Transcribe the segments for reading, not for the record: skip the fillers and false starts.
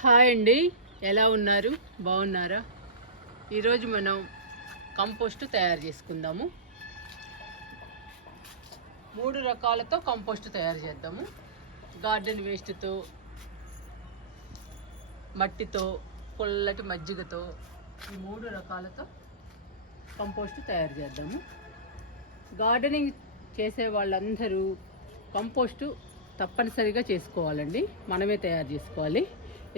Hi అండి, ఎలా ఉన్నారు? బాగున్నారా? ఈరోజు మనం కంపోస్ట్ తయారు చేసుకుందాము. 3 రకాలతో కంపోస్ట్ తయారు చేద్దాము. గార్డెన్ వేస్ట్తో, మట్టితో, పొల్లటి మజ్జిగతో, ఈ 3 రకాలతో కంపోస్ట్ తయారు చేద్దాము. గార్డెనింగ్ చేసే వాళ్ళందరూ కంపోస్టు తప్పనిసరిగా చేసుకోవాలండి. మనమే తయారు చేసుకోవాలి.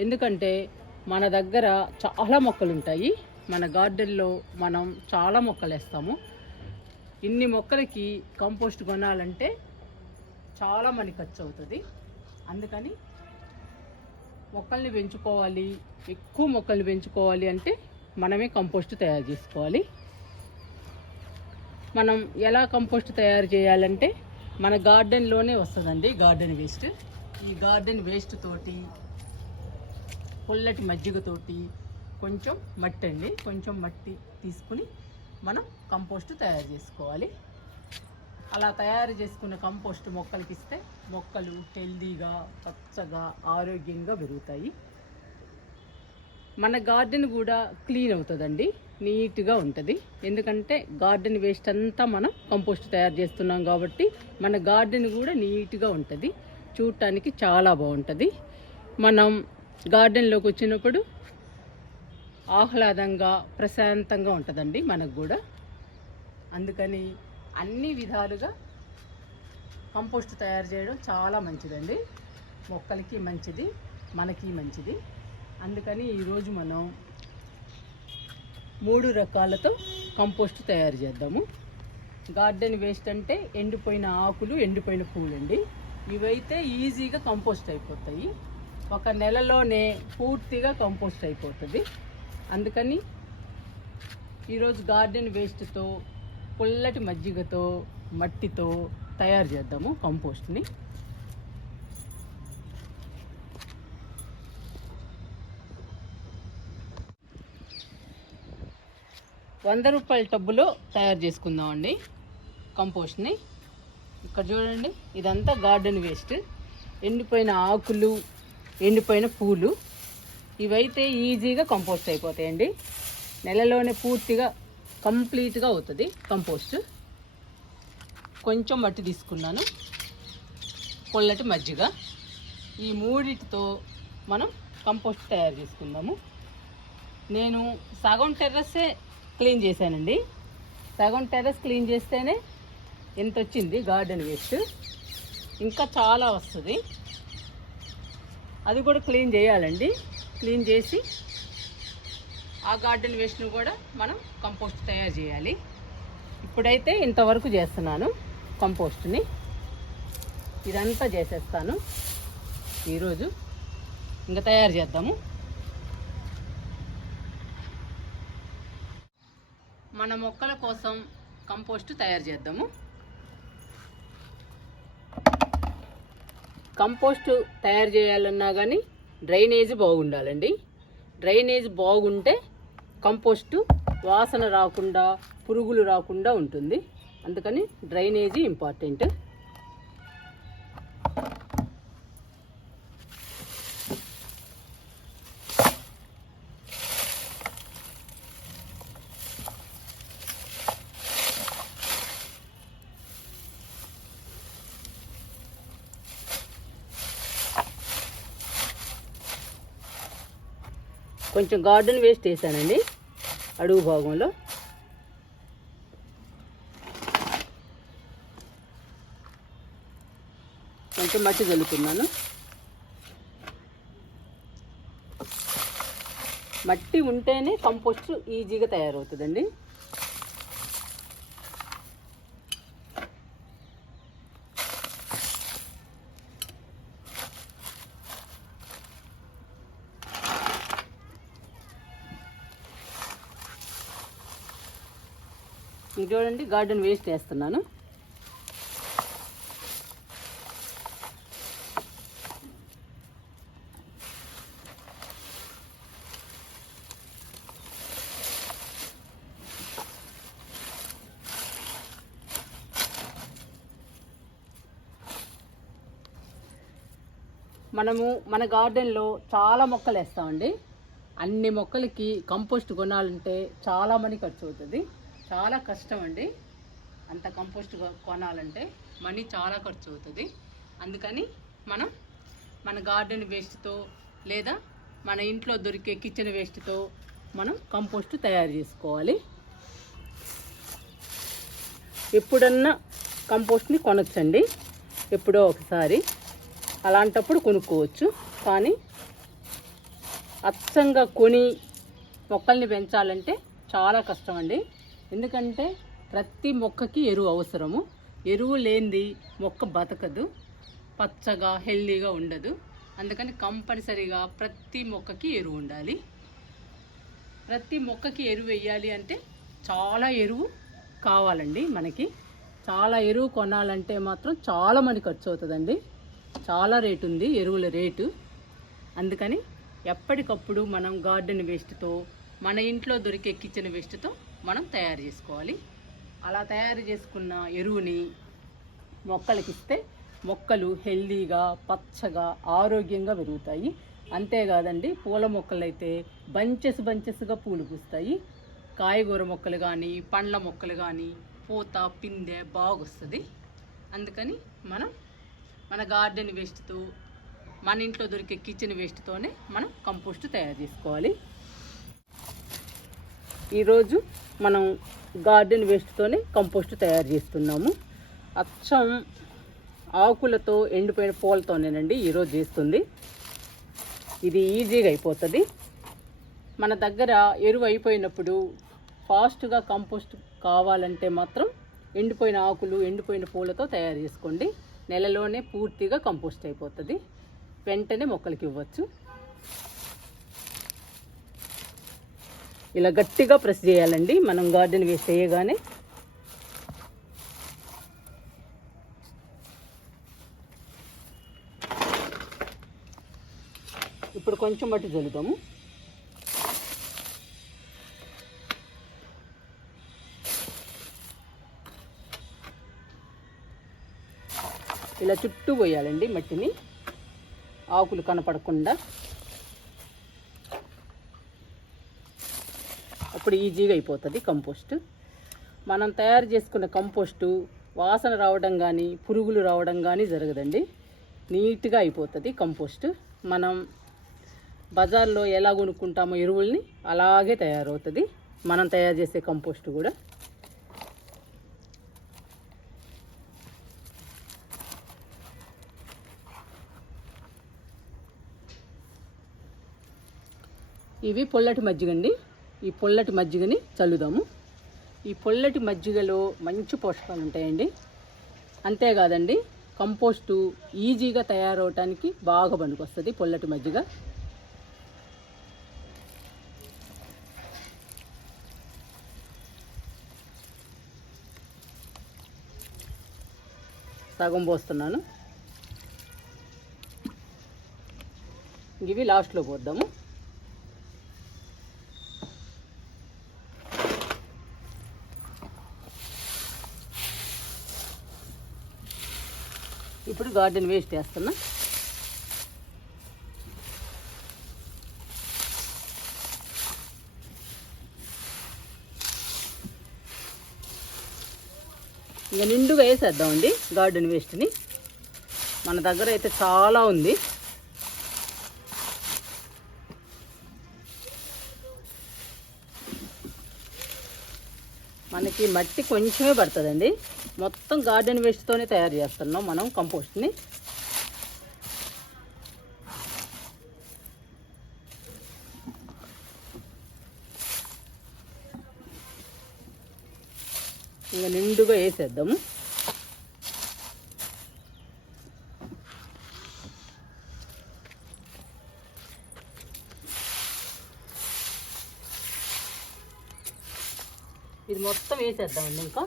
ఎందుకంటే మన దగ్గర చాలా మొక్కలు ఉంటాయి. మన గార్డెన్లో మనం చాలా మొక్కలు వేస్తాము. ఇన్ని మొక్కలకి కంపోస్ట్ కొనాలంటే చాలా మనీ ఖర్చు అవుతుంది. అందుకని మొక్కల్ని పెంచుకోవాలి, ఎక్కువ మొక్కల్ని పెంచుకోవాలి అంటే మనమే కంపోస్ట్ తయారు చేసుకోవాలి. మనం ఎలా కంపోస్ట్ తయారు చేయాలంటే మన గార్డెన్లోనే వస్తుందండి గార్డెన్ వేస్ట్. ఈ గార్డెన్ వేస్ట్ తోటి, పొల్లటి మజ్జిగతోటి, కొంచెం మట్టి తీసుకుని మనం కంపోస్ట్ తయారు చేసుకోవాలి. అలా తయారు చేసుకున్న కంపోస్ట్ మొక్కలకి ఇస్తే మొక్కలు హెల్దీగా, పచ్చగా, ఆరోగ్యంగా పెరుగుతాయి. మన గార్డెన్ కూడా క్లీన్ అవుతుందండి, నీట్గా ఉంటుంది. ఎందుకంటే గార్డెన్ వేస్ట్ అంతా మనం కంపోస్ట్ తయారు చేస్తున్నాం కాబట్టి మన గార్డెన్ కూడా నీట్గా ఉంటుంది, చూడటానికి చాలా బాగుంటుంది. మనం గార్డెన్లోకి వచ్చినప్పుడు ఆహ్లాదంగా, ప్రశాంతంగా ఉంటుందండి మనకు కూడా. అందుకని అన్ని విధాలుగా కంపోస్ట్ తయారు చేయడం చాలా మంచిదండి. మొక్కలకి మంచిది, మనకి మంచిది. అందుకని ఈరోజు మనం 3 రకాలతో కంపోస్ట్ తయారు చేద్దాము. గార్డెన్ వేస్ట్ అంటే ఎండిపోయిన ఆకులు, ఎండిపోయిన పూలండి. ఇవైతే ఈజీగా కంపోస్ట్ అయిపోతాయి. 1 నెలలోనే పూర్తిగా కంపోస్ట్ అయిపోతుంది. అందుకని ఈరోజు గార్డెన్ వేస్ట్తో, పొల్లటి మజ్జిగతో, మట్టితో తయారు చేద్దాము కంపోస్ట్ని. 100 రూపాయల టబ్బులో తయారు చేసుకుందామండి కంపోస్ట్ని. ఇక్కడ చూడండి, ఇదంతా గార్డెన్ వేస్ట్, ఎండిపోయిన ఆకులు, ఎండిపోయిన పూలు. ఇవైతే ఈజీగా కంపోస్ట్ అయిపోతాయండి. నెలలోనే పూర్తిగా కంప్లీట్గా అవుతుంది కంపోస్ట్. కొంచెం మట్టి తీసుకున్నాను, పొల్లటి మజ్జిగ. ఈ 3టితో మనం కంపోస్ట్ తయారు చేసుకుందాము. నేను సగం టెర్రస్సే క్లీన్ చేశానండి. సగం టెర్రస్ క్లీన్ చేస్తేనే ఎంత వచ్చింది గార్డెన్ వేస్ట్. ఇంకా చాలా వస్తుంది, అది కూడా క్లీన్ చేయాలండి. క్లీన్ చేసి ఆ గార్డెన్ వేస్ట్ను కూడా మనం కంపోస్ట్ తయారు చేయాలి. ఇప్పుడైతే ఇంతవరకు చేస్తున్నాను కంపోస్ట్ని. ఇదంతా చేసేస్తాను ఈరోజు. ఇంకా తయారు చేద్దాము. మన మొక్కల కోసం కంపోస్ట్ తయారు చేద్దాము. కంపోస్ట్ తయారు చేయాలన్నా కానీ డ్రైనేజ్ బాగుండాలండి. డ్రైనేజ్ బాగుంటే కంపోస్టు వాసన రాకుండా, పురుగులు రాకుండా ఉంటుంది. అందుకని డ్రైనేజీ ఇంపార్టెంట్. కొంచెం గార్డెన్ వేస్ట్ వేసానండి అడుగు భాగంలో. కొంచెం మట్టి చల్లుకున్నాను. మట్టి ఉంటేనే కంపోస్ట్ ఈజీగా తయారవుతుందండి. చూడండి, గార్డెన్ వేస్ట్ వేస్తున్నాను. మనము మన గార్డెన్లో చాలా మొక్కలు వేస్తామండి. అన్ని మొక్కలకి కంపోస్ట్ కొనాలంటే చాలా మనీ ఖర్చు అవుతుంది. చాలా కష్టం అండి. అంత కంపోస్ట్ కొనాలంటే మనీ చాలా ఖర్చు అవుతుంది. అందుకని మనం మన గార్డెన్ వేస్ట్తో లేదా మన ఇంట్లో దొరికే కిచెన్ వేస్ట్తో మనం కంపోస్ట్ తయారు చేసుకోవాలి. ఎప్పుడన్నా కంపోస్ట్ని కొనొచ్చండి, ఎప్పుడో ఒకసారి, అలాంటప్పుడు కొనుక్కోవచ్చు. కానీ అచ్చంగా కొని మొక్కల్ని పెంచాలంటే చాలా కష్టం అండి. ఎందుకంటే ప్రతి మొక్కకి ఎరువు అవసరము. ఎరువు లేనిది మొక్క బతకదు, పచ్చగా హెల్దీగా ఉండదు. అందుకని కంపల్సరీగా ప్రతి మొక్కకి ఎరువు ఉండాలి. ప్రతి మొక్కకి ఎరువు వేయాలి అంటే చాలా ఎరువు కావాలండి. మనకి చాలా ఎరువు కొనాలంటే మాత్రం చాలా మనీ ఖర్చు అవుతుందండి. చాలా రేటు ఉంది ఎరువుల రేటు. అందుకని ఎప్పటికప్పుడు మనం గార్డెన్ వేస్ట్తో, మన ఇంట్లో దొరికే కిచెన్ వేస్ట్తో మనం తయారు చేసుకోవాలి. అలా తయారు చేసుకున్న ఎరువుని మొక్కలకి ఇస్తే మొక్కలు హెల్దీగా, పచ్చగా, ఆరోగ్యంగా పెరుగుతాయి. అంతేకాదండి, పూల మొక్కలు అయితే బంచెస్గా పూలు పూస్తాయి. కాయగూర మొక్కలు కానీ, పండ్ల మొక్కలు కానీ పూత పిందె బాగొస్తుంది. అందుకని మనం మన గార్డెన్ వేస్ట్తో, మన ఇంట్లో దొరికే కిచెన్ వేస్ట్తోనే మనం కంపోస్ట్ తయారు చేసుకోవాలి. ఈరోజు మనం గార్డెన్ వేస్ట్తోనే కంపోస్ట్ తయారు చేస్తున్నాము. అచ్చం ఆకులతో ఎండిపోయిన పూలతోనేనండి ఈరోజు చేస్తుంది. ఇది ఈజీగా అయిపోతుంది. మన దగ్గర ఎరువు అయిపోయినప్పుడు ఫాస్ట్గా కంపోస్ట్ కావాలంటే మాత్రం ఎండిపోయిన ఆకులు, ఎండిపోయిన పూలతో తయారు చేసుకోండి. నెలలోనే పూర్తిగా కంపోస్ట్ అయిపోతుంది. వెంటనే మొక్కలకి ఇవ్వచ్చు. ఇలా గట్టిగా ప్రెస్ చేయాలండి మనం గార్డెన్ వేస్ట్ చేయగానే. ఇప్పుడు కొంచెం మట్టి జల్లుదాము. ఇలా చుట్టూ పోయాలండి మట్టిని, ఆకులు కనపడకుండా. అప్పుడు ఈజీగా అయిపోతుంది కంపోస్ట్. మనం తయారు చేసుకున్న కంపోస్టు వాసన రావడం కానీ, పురుగులు రావడం కానీ జరగదండి. నీట్గా అయిపోతుంది కంపోస్ట్. మనం బజార్లో ఎలా కొనుక్కుంటామో ఎరువుల్ని అలాగే తయారవుతుంది మనం తయారు చేసే కంపోస్ట్ కూడా. ఇవి పొల్లటి మజ్జిగండి. ఈ పొల్లటి మజ్జిగని చల్లుదాము. ఈ పొల్లటి మజ్జిగలో మంచి పోషకాలు ఉంటాయండి. అంతేకాదండి, కంపోస్టు ఈజీగా తయారవటానికి బాగా పనికొస్తుంది పొల్లటి మజ్జిగ. సగం పోస్తున్నాను. ఇవి లాస్ట్లో పోద్దాము. ఇప్పుడు గార్డెన్ వేస్ట్ వేస్తున్నా. ఇక నిండుగా వేసేద్దామండి గార్డెన్ వేస్ట్ని. మన దగ్గర అయితే చాలా ఉంది. మనకి మట్టి కొంచెమే పడుతుందండి. మొత్తం గార్డెన్ వేస్ట్తోనే తయారు చేస్తున్నాం మనం కంపోస్ట్ని. ఇక నిండుగా వేసేద్దాము. ఇది మొత్తం వేసేద్దామండి. ఇంకా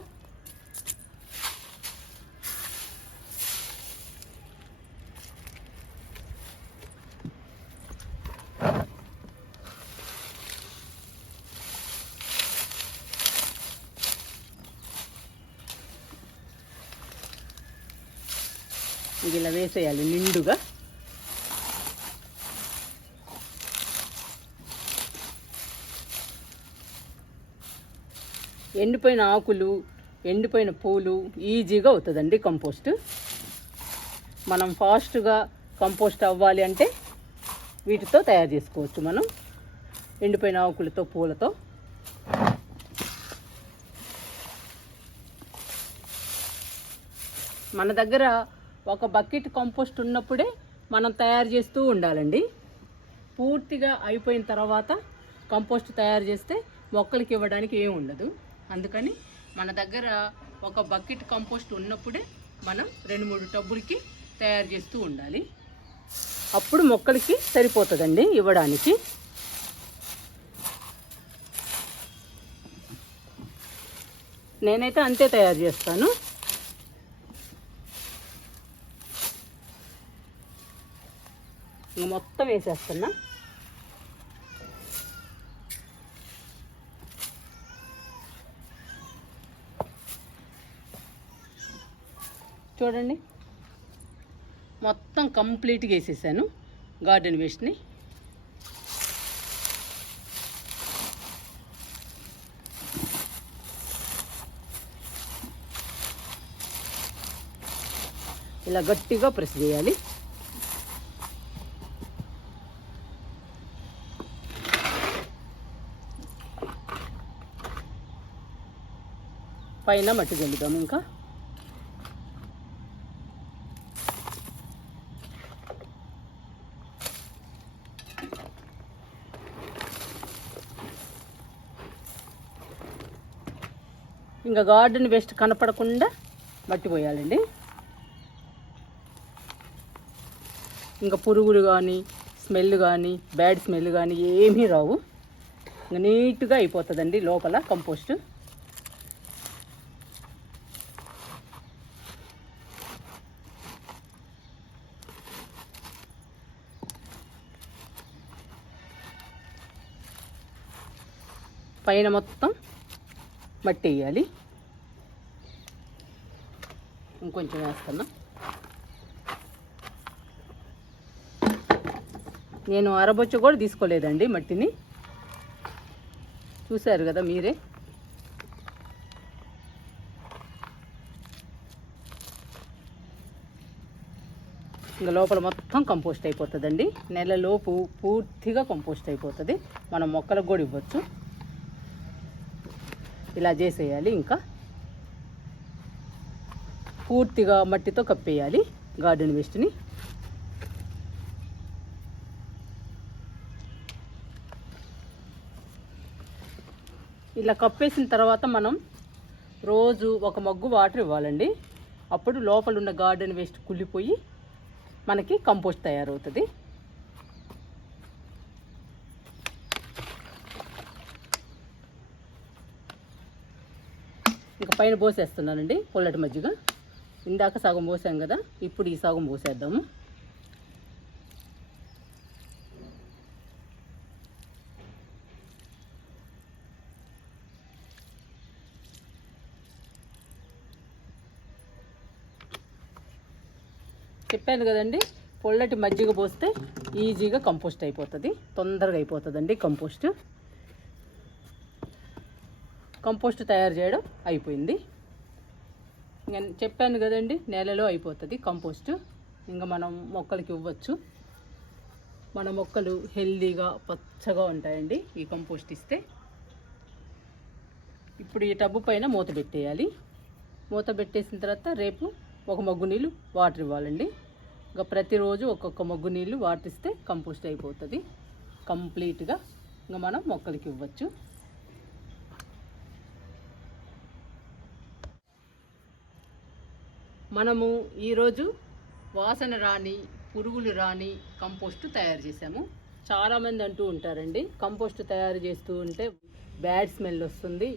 ఇది ఇలా వేసేయాలి నిండుగా. ఎండిపోయిన ఆకులు, ఎండిపోయిన పూలు ఈజీగా అవుతుందండి కంపోస్ట్. మనం ఫాస్ట్గా కంపోస్ట్ అవ్వాలి అంటే వీటితో తయారు చేసుకోవచ్చు. మనం ఎండిపోయిన ఆకులతో, పూలతో. మన దగ్గర ఒక బకెట్ కంపోస్ట్ ఉన్నప్పుడే మనం తయారు చేస్తూ ఉండాలండి. పూర్తిగా అయిపోయిన తర్వాత కంపోస్ట్ తయారు చేస్తే మొక్కలకి ఇవ్వడానికి ఏమి ఉండదు. అందుకని మన దగ్గర ఒక బకెట్ కంపోస్ట్ ఉన్నప్పుడే మనం 2-3 టబ్బులకి తయారు చేస్తూ ఉండాలి. అప్పుడు మొక్కలకి సరిపోతుందండి ఇవ్వడానికి. నేనైతే అంతే తయారు చేస్తాను. మొత్తం వేసేస్తున్నా. చూడండి, మొత్తం కంప్లీట్గా వేసేసాను గార్డెన్ వేస్ట్ని. ఇలా గట్టిగా ప్రెస్ చేయాలి. పైన మట్టి జల్లుదాము. ఇంకా గార్డెన్ వేస్ట్ కనపడకుండా మట్టి పోయాలండి. ఇంకా పురుగులు కానీ, స్మెల్ కానీ, బ్యాడ్ స్మెల్ కానీ ఏమీ రావు. ఇంకా నీట్గా అయిపోతుందండి లోపల కంపోస్ట్. పైన మొత్తం మట్టి వేయాలి. ఇంకొంచెం వేస్తున్నా. నేను అరబొచ్చు కూడా తీసుకోలేదండి మట్టిని. చూశారు కదా మీరే. ఇంకా లోపల మొత్తం కంపోస్ట్ అయిపోతుందండి. నెలలోపు పూర్తిగా కంపోస్ట్ అయిపోతుంది. మనం మొక్కలకు కూడా ఇవ్వచ్చు. ఇలా చేసేయాలి. ఇంకా పూర్తిగా మట్టితో కప్పేయాలి గార్డెన్ వేస్ట్ని. ఇలా కప్పేసిన తర్వాత మనం రోజు ఒక మగ్గు వాటర్ ఇవ్వాలండి. అప్పుడు లోపల ఉన్న గార్డెన్ వేస్ట్ కుళ్ళిపోయి మనకి కంపోస్ట్ తయారవుతుంది. ఇంకా పైన పోసేస్తున్నానండి పుల్లటి మజ్జిగ. ఇందాక సగం పోసాం కదా, ఇప్పుడు ఈ సగం పోసేద్దాము. చెప్పాను కదండి, పుల్లటి మజ్జిగ పోస్తే ఈజీగా కంపోస్ట్ అయిపోతుంది. తొందరగా అయిపోతుందండి కంపోస్ట్. కంపోస్ట్ తయారు చేయడం అయిపోయింది. ఇంకా చెప్పాను కదండి, నెలలో అయిపోతుంది కంపోస్ట్. ఇంకా మనం మొక్కలకి ఇవ్వచ్చు. మన మొక్కలు హెల్దీగా పచ్చగా ఉంటాయండి ఈ కంపోస్ట్ ఇస్తే. ఇప్పుడు ఈ టబ్బు పైన మూత పెట్టేయాలి. మూత పెట్టేసిన తర్వాత రేపు ఒక మగ్గు నీళ్ళు వాటర్ ఇవ్వాలండి. ఇంకా ప్రతిరోజు ఒక్కొక్క మగ్గు నీళ్ళు వాటర్ ఇస్తే కంపోస్ట్ అయిపోతుంది కంప్లీట్గా. ఇంకా మనం మొక్కలకి ఇవ్వచ్చు. మనము ఈరోజు వాసన రాని, పురుగులు రాని కంపోస్ట్ తయారు చేసాము. చాలామంది అంటూ ఉంటారండి, కంపోస్ట్ తయారు చేస్తూ ఉంటే బ్యాడ్ స్మెల్ వస్తుంది,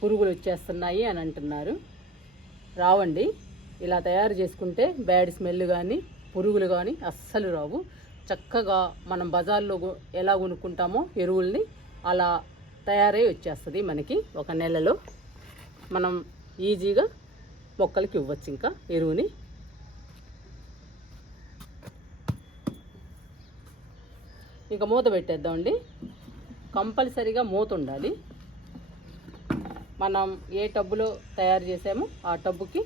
పురుగులు వచ్చేస్తున్నాయి అని అంటున్నారు. రావండి. ఇలా తయారు చేసుకుంటే బ్యాడ్ స్మెల్ కానీ, పురుగులు కానీ అస్సలు రావు. చక్కగా మనం బజార్లో ఎలా కొనుక్కుంటామో ఎరువుల్ని అలా తయారై వచ్చేస్తుంది మనకి. ఒక నెలలో మనం ఈజీగా మొక్కలకి ఇవ్వచ్చు ఇంకా ఎరువుని. ఇంకా మూత పెట్టేద్దామండి. కంపల్సరీగా మూత ఉండాలి. మనం ఏ టబ్బులో తయారు చేసామో ఆ టబ్బుకి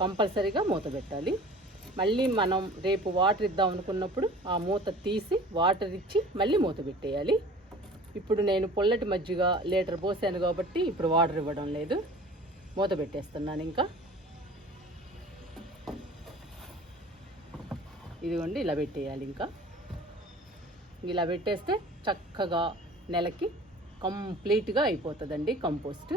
కంపల్సరీగా మూత పెట్టాలి. మళ్ళీ మనం రేపు వాటర్ ఇద్దాం అనుకున్నప్పుడు ఆ మూత తీసి వాటర్ ఇచ్చి మళ్ళీ మూత పెట్టేయాలి. ఇప్పుడు నేను పుల్లటి మజ్జిగ లీటర్ పోసాను కాబట్టి ఇప్పుడు వాటర్ ఇవ్వడం లేదు, మూత పెట్టేస్తున్నాను. ఇంకా ఇదిగోండి ఇలా పెట్టేయాలి. ఇంకా ఇలా పెట్టేస్తే చక్కగా నెలకి కంప్లీట్గా అయిపోతుందండి కంపోస్ట్.